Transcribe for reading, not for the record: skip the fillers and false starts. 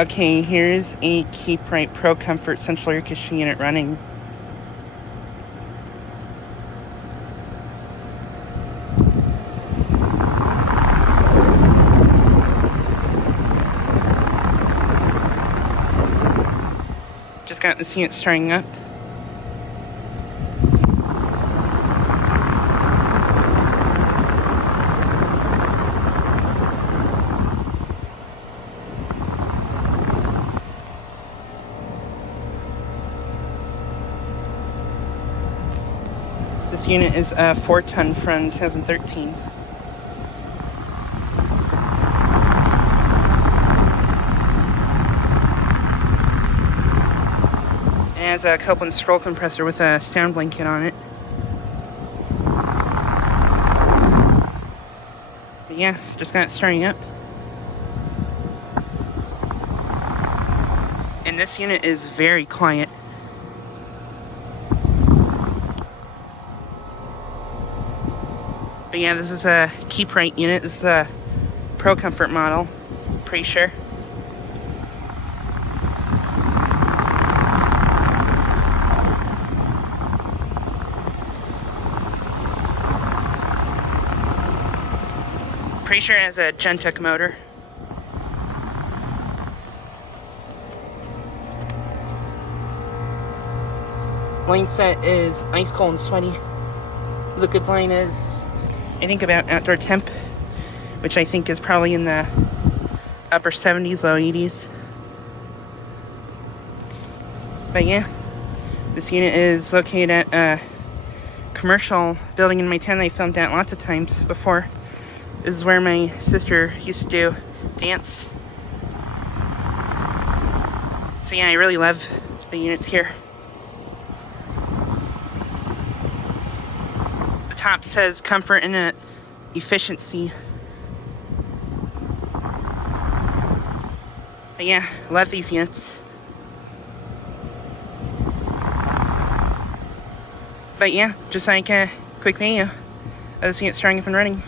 Okay, here's a KeepRite ProComfort central air conditioning unit running. Just got this unit starting up. This unit is a 4-ton from 2013. It has a Copeland scroll compressor with a sound blanket on it. But yeah, just got it starting up. And this unit is very quiet. But yeah, this is a KeepRite unit. This is a ProComfort model, pretty sure. Pretty sure it has a Gentek motor. Line set is ice cold and sweaty. Liquid line is, I think, about outdoor temp, which I think is probably in the upper 70s, low 80s. But yeah, this unit is located at a commercial building in my town that I filmed at lots of times before. This is where my sister used to do dance. So yeah, I really love the units here. The top says comfort and efficiency. But yeah, love these units. But yeah, just like a quick video of this unit starting up and running.